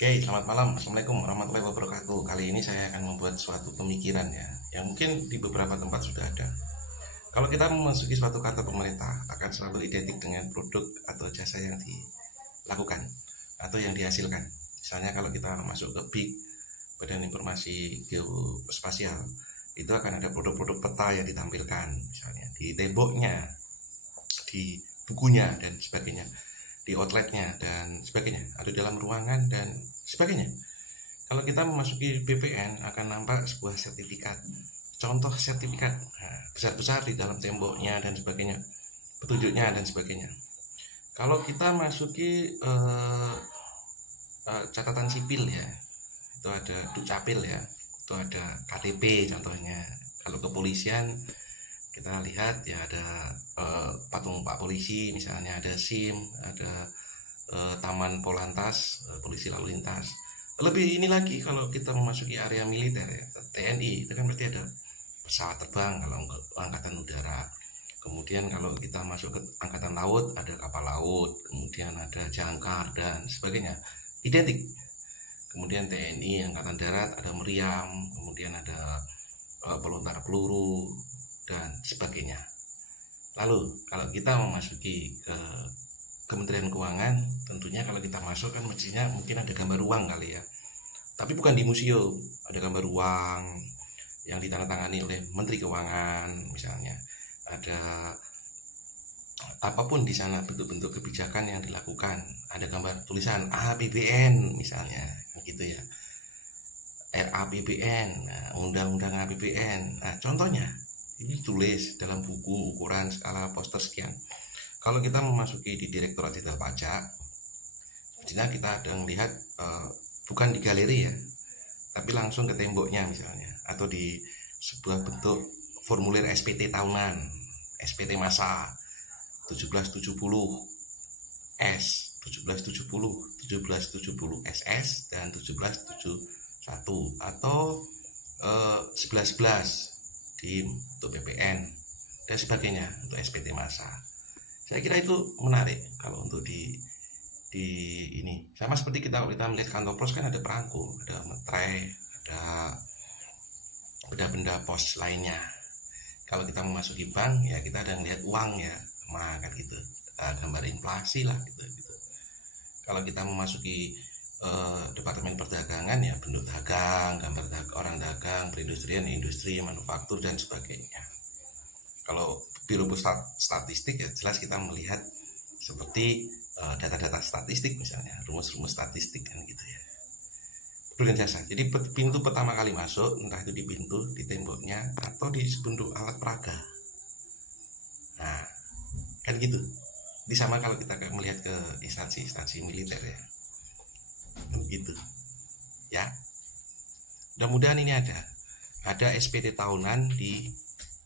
Oke, selamat malam. Assalamualaikum warahmatullahi wabarakatuh. Kali ini saya akan membuat suatu pemikiran ya, yang mungkin di beberapa tempat sudah ada. Kalau kita memasuki suatu kantor pemerintah, akan selalu identik dengan produk atau jasa yang dilakukan atau yang dihasilkan. Misalnya kalau kita masuk ke BIG, Badan Informasi Geospasial, itu akan ada produk-produk peta yang ditampilkan, misalnya di temboknya, di bukunya, dan sebagainya, di outletnya dan sebagainya, atau dalam ruangan dan sebagainya. Kalau kita memasuki BPN akan nampak sebuah sertifikat, contoh sertifikat besar-besar di dalam temboknya dan sebagainya, petunjuknya dan sebagainya. Kalau kita masuki catatan sipil ya, itu ada Dukcapil ya, itu ada KTP contohnya. Kalau kepolisian kita lihat ya ada patung Pak Polisi, misalnya ada SIM, ada Taman Polantas, Polisi Lalu Lintas. Lebih ini lagi kalau kita memasuki area militer ya, TNI, itu kan berarti ada pesawat terbang kalau angkatan udara. Kemudian kalau kita masuk ke angkatan laut ada kapal laut, kemudian ada jangkar dan sebagainya, identik. Kemudian TNI angkatan darat ada meriam, kemudian ada pelontar peluru dan sebagainya. Lalu kalau kita memasuki ke Kementerian Keuangan, tentunya kalau kita masuk kan mestinya mungkin ada gambar uang kali ya, tapi bukan di museum. Ada gambar uang yang ditandatangani oleh Menteri Keuangan misalnya, ada apapun di sana, bentuk-bentuk kebijakan yang dilakukan, ada gambar tulisan APBN misalnya gitu ya, RAPBN, undang-undang APBN. Nah, contohnya ini tulis dalam buku ukuran skala poster sekian. Kalau kita memasuki di Direktorat Jenderal Pajak, sebenarnya kita ada melihat bukan di galeri ya, tapi langsung ke temboknya misalnya, atau di sebuah bentuk formulir SPT tahunan, SPT masa 1770 S, 1770, 1770 SS dan 1771, atau 1111 di untuk PPN dan sebagainya untuk SPT masa. Saya kira itu menarik kalau untuk di ini. Sama seperti kita melihat kantor pos kan ada perangko, ada metre, ada benda-benda pos lainnya. Kalau kita memasuki bank ya kita ada melihat uang ya, kan gitu, gambar inflasi lah gitu. Kalau kita memasuki Departemen Perdagangan ya bentuk dagang, gambar orang dagang, perindustrian, industri, manufaktur dan sebagainya. Kalau Biro Pusat Statistik ya jelas kita melihat seperti data-data statistik misalnya, rumus-rumus statistik kan gitu ya. Produk jasa. Jadi pintu pertama kali masuk, entah itu di pintu, di temboknya, atau di bentuk alat peraga. Nah, kan gitu. Di sama kalau kita melihat ke instansi-instansi militer ya, begitu ya. Mudah-mudahan ini ada SPT tahunan di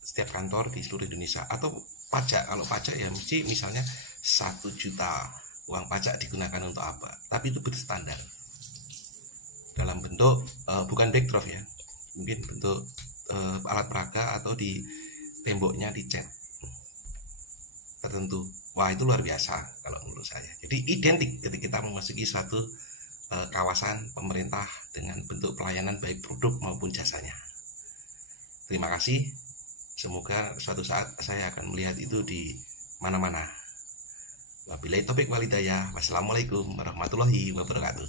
setiap kantor di seluruh Indonesia. Atau pajak, kalau pajak ya mesti misalnya 1 juta uang pajak digunakan untuk apa, tapi itu berstandar dalam bentuk bukan backdrop ya, mungkin bentuk alat peraga atau di temboknya dicat tertentu. Wah, itu luar biasa kalau menurut saya. Jadi identik ketika kita memasuki suatu kawasan pemerintah dengan bentuk pelayanan baik produk maupun jasanya. Terima kasih. Semoga suatu saat saya akan melihat itu di mana-mana. Wabillahi taufiq wal hidayah. Wassalamualaikum warahmatullahi wabarakatuh.